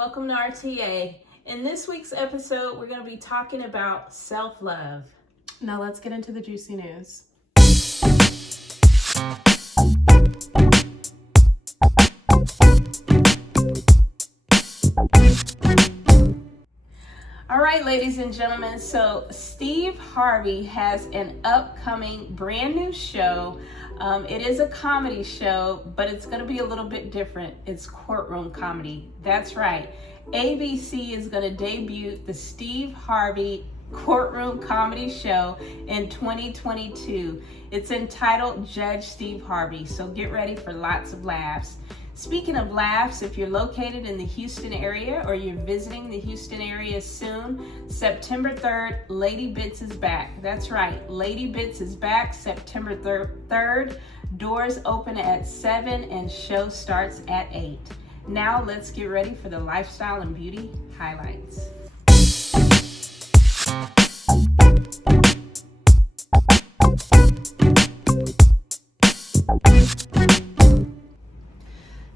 welcome to RTA. In this week's episode, we're going to be talking about self-love. Now let's get into the juicy news. All right, ladies and gentlemen, so Steve Harvey has an upcoming brand new show. It is a comedy show, but it's going to be a little bit different. It's courtroom comedy. That's right. ABC is going to debut the Steve Harvey courtroom comedy show in 2022. It's entitled Judge Steve Harvey, so get ready for lots of laughs. Speaking of laughs, if you're located in the Houston area or you're visiting the Houston area soon, September 3rd, Lady Bits is back. That's right, Lady Bits is back September 3rd. Doors open at 7 and show starts at 8. Now let's get ready for the lifestyle and beauty highlights.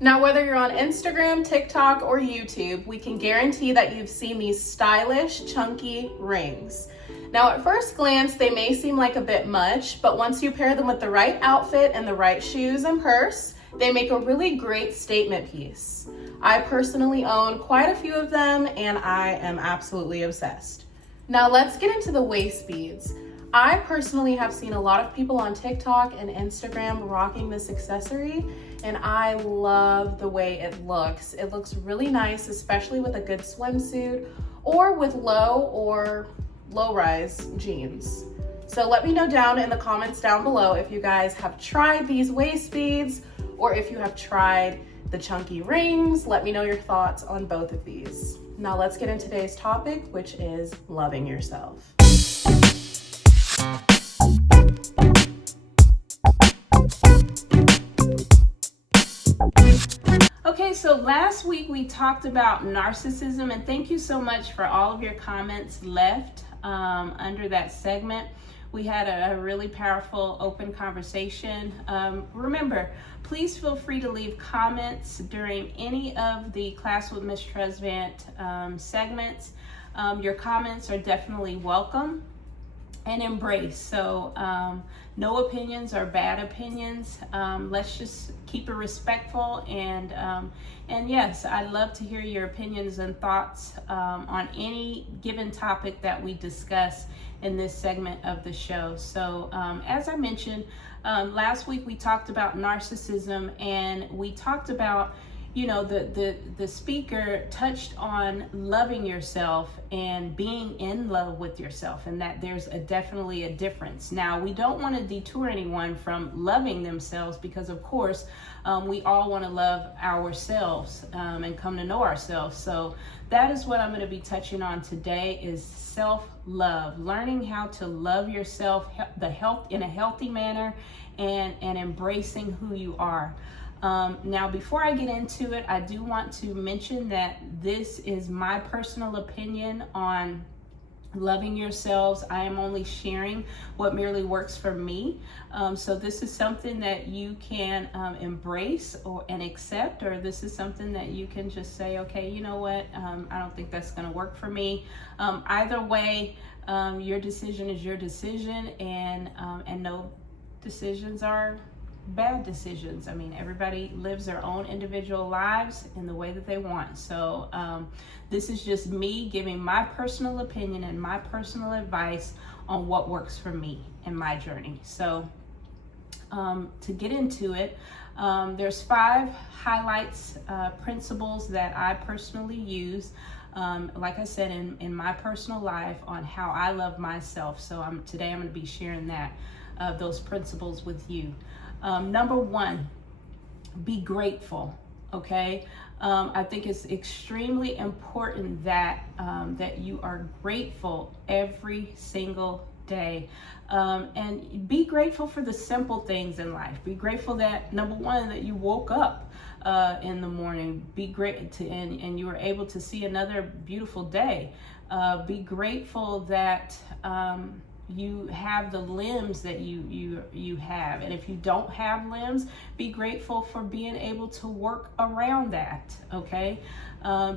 Now, whether you're on Instagram, TikTok, or YouTube, we can guarantee that you've seen these stylish, chunky rings. Now, at first glance, they may seem like a bit much, but once you pair them with the right outfit and the right shoes and purse, they make a really great statement piece. I personally own quite a few of them, and I am absolutely obsessed. Now, let's get into the waist beads. I personally have seen a lot of people on TikTok and Instagram rocking this accessory, and I love the way it looks. It looks really nice, especially with a good swimsuit or with low or low-rise jeans. So let me know down in the comments down below if you guys have tried these waist beads or if you have tried the chunky rings. Let me know your thoughts on both of these. Now let's get into today's topic, which is loving yourself. Okay, so last week we talked about narcissism, and thank you so much for all of your comments left under that segment. We had a really powerful open conversation. Remember, please feel free to leave comments during any of the Class with Ms. Trusvant segments. Your comments are definitely welcome and embraced. So no opinions are bad opinions. Let's just keep it respectful, and yes, I'd love to hear your opinions and thoughts on any given topic that we discuss in this segment of the show. So as I mentioned, last week we talked about narcissism, and we talked about, you know, the speaker touched on loving yourself and being in love with yourself, and that there's definitely a difference. Now, we don't want to detour anyone from loving themselves, because of course we all want to love ourselves and come to know ourselves. So that is what I'm going to be touching on today, is self-love, learning how to love yourself in a healthy manner, and embracing who you are. Now, before I get into it, I do want to mention that this is my personal opinion on loving yourselves. I am only sharing what merely works for me. So this is something that you can embrace and accept, or this is something that you can just say, okay, you know what, I don't think that's going to work for me. Either way, your decision is your decision, and no decisions are bad decisions. I mean, everybody lives their own individual lives in the way that they want. So this is just me giving my personal opinion and my personal advice on what works for me in my journey. So to get into it, there's 5 highlights, principles that I personally use, like I said, in my personal life, on how I love myself. So today I'm going to be sharing those principles with you. Number 1, be grateful. Okay, I think it's extremely important that you are grateful every single day, and be grateful for the simple things in life. Be grateful that, number 1, that you woke up in the morning. Be great and you were able to see another beautiful day. Be grateful that you have the limbs that you have. And if you don't have limbs, be grateful for being able to work around that. Okay,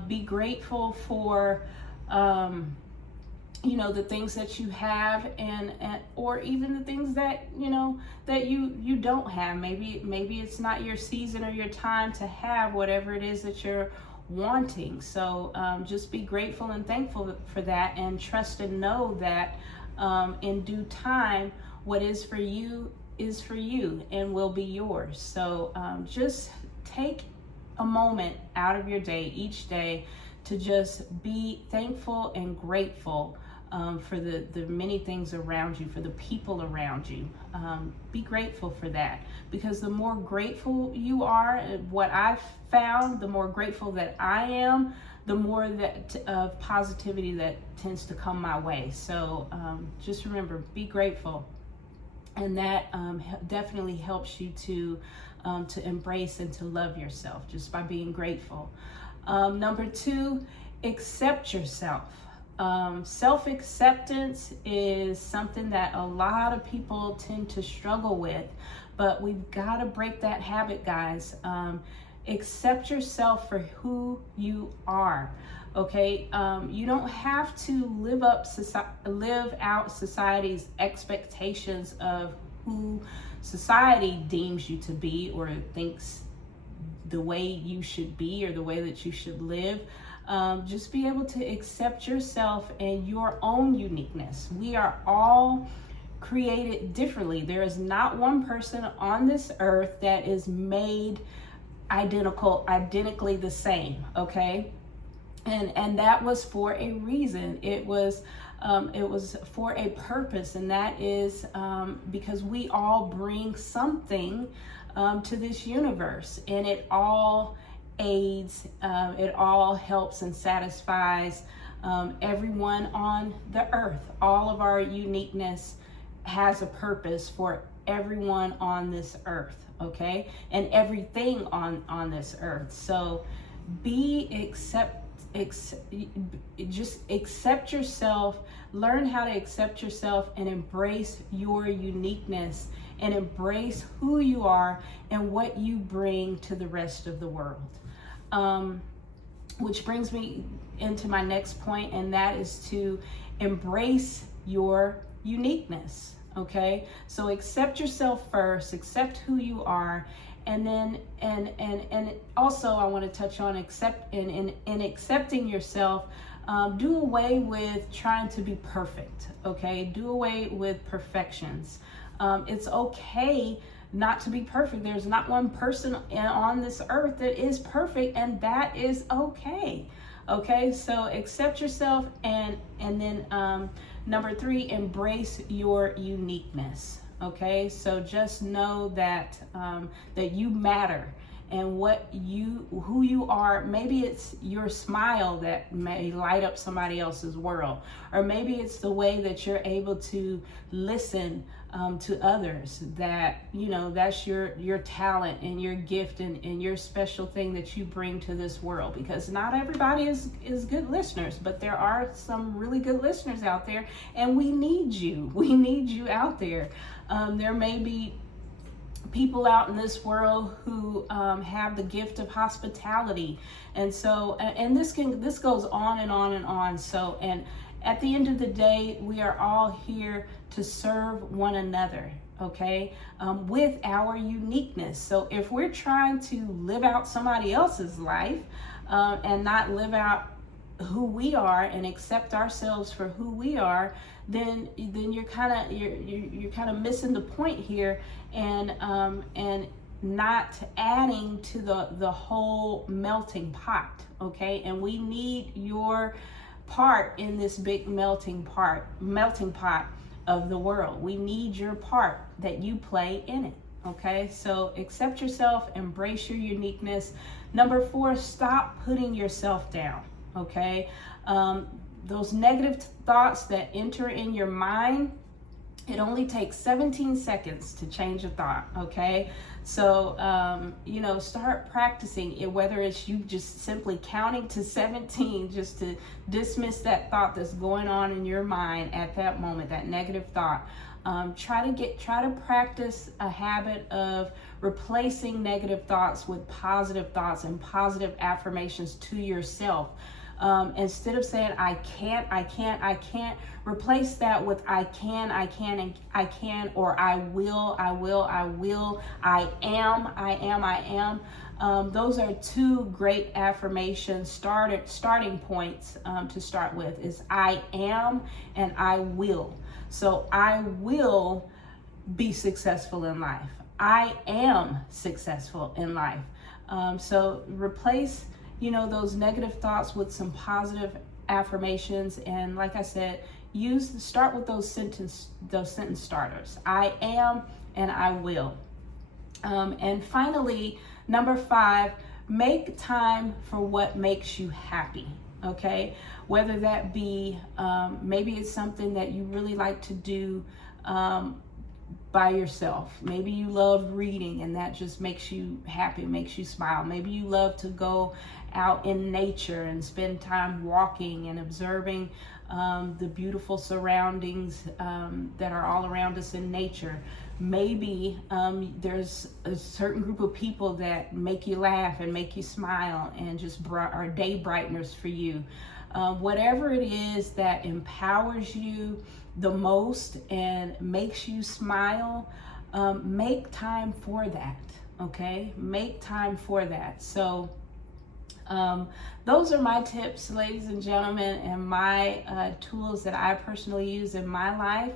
be grateful for the things that you have, and or even the things that that you don't have. Maybe it's not your season or your time to have whatever it is that you're wanting. So just be grateful and thankful for that, and trust and know that in due time, what is for you and will be yours. So just take a moment out of your day each day to just be thankful and grateful for the many things around you, for the people around you. Be grateful for that, because the more grateful you are, what I've found, the more grateful that I am, the more that of positivity that tends to come my way. So just remember, be grateful, and that definitely helps you to embrace and to love yourself just by being grateful. Number 2, accept yourself. Self-acceptance is something that a lot of people tend to struggle with, but we've got to break that habit, guys. Accept yourself for who you are. Okay, you don't have to live out society's expectations of who society deems you to be, or thinks the way you should be, or the way that you should live. Just be able to accept yourself and your own uniqueness. We are all created differently. There is not one person on this earth that is made identically the same. Okay, and that was for a reason. It was for a purpose, and that is because we all bring something to this universe, and it all aids, it all helps and satisfies everyone on the earth. All of our uniqueness has a purpose for everyone on this earth, okay? And everything on this earth. So just accept yourself, learn how to accept yourself, and embrace your uniqueness, and embrace who you are and what you bring to the rest of the world. Which brings me into my next point, and that is to embrace your uniqueness. Okay, so accept yourself first, accept who you are, and then and also I want to touch on accepting yourself. Do away with trying to be perfect. Okay, do away with perfections. It's okay not to be perfect. There's not one person on this earth that is perfect, and that is okay. Okay, so accept yourself, and then number 3, embrace your uniqueness. Okay, so just know that that you matter, and who you are. Maybe it's your smile that may light up somebody else's world, or maybe it's the way that you're able to listen to others. That that's your talent and your gift and your special thing that you bring to this world. Because not everybody is good listeners, but there are some really good listeners out there, and we need you. We need you out there. There may be people out in this world who have the gift of hospitality, and so and this goes on and on and on. So, and at the end of the day, we are all here to serve one another, okay, with our uniqueness. So if we're trying to live out somebody else's life and not live out who we are and accept ourselves for who we are, then you're kind of missing the point here, and not adding to the whole melting pot. Okay, and we need your part in this big melting pot of the world. We need your part that you play in it. Okay, so accept yourself, embrace your uniqueness. Number 4, stop putting yourself down. Okay, those negative thoughts that enter in your mind, It only takes 17 seconds to change a thought, okay? So, start practicing it, whether it's you just simply counting to 17 just to dismiss that thought that's going on in your mind at that moment, that negative thought. Try to practice a habit of replacing negative thoughts with positive thoughts and positive affirmations to yourself. Instead of saying I can't, replace that with I can, or I will, I am. Those are two great affirmations starting points to start with is I am and I will. So I will be successful in life. I am successful in life. So replace those negative thoughts with some positive affirmations, and like I said, start with those sentence starters. I am and I will. And finally, number 5, make time for what makes you happy. Okay, whether that be maybe it's something that you really like to do by yourself. Maybe you love reading and that just makes you happy, makes you smile. Maybe you love to go out in nature and spend time walking and observing the beautiful surroundings that are all around us in nature. Maybe there's a certain group of people that make you laugh and make you smile and just are day brighteners for you. Whatever it is that empowers you the most and makes you smile, make time for that, okay? Make time for that. So those are my tips, ladies and gentlemen, and my tools that I personally use in my life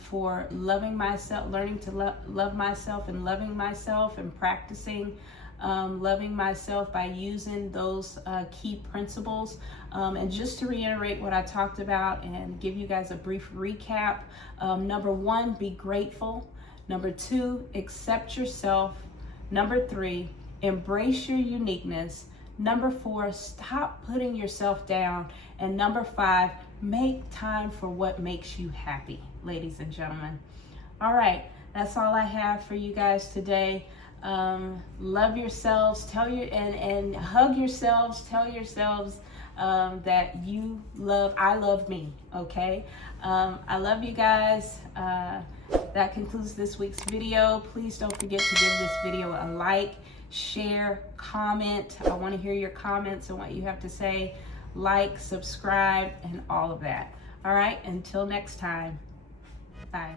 for loving myself, learning to love myself and loving myself, and practicing loving myself by using those key principles. And just to reiterate what I talked about and give you guys a brief recap, number 1, be grateful. Number 2, accept yourself. Number 3, embrace your uniqueness. Number 4, stop putting yourself down. And number 5, make time for what makes you happy, ladies and gentlemen. All right, that's all I have for you guys today. Love yourselves, and hug yourselves, tell yourselves that I love me, okay? I love you guys. That concludes this week's video. Please don't forget to give this video a like, share, comment. I want to hear your comments and what you have to say. Like, subscribe, and all of that. All right, until next time. Bye.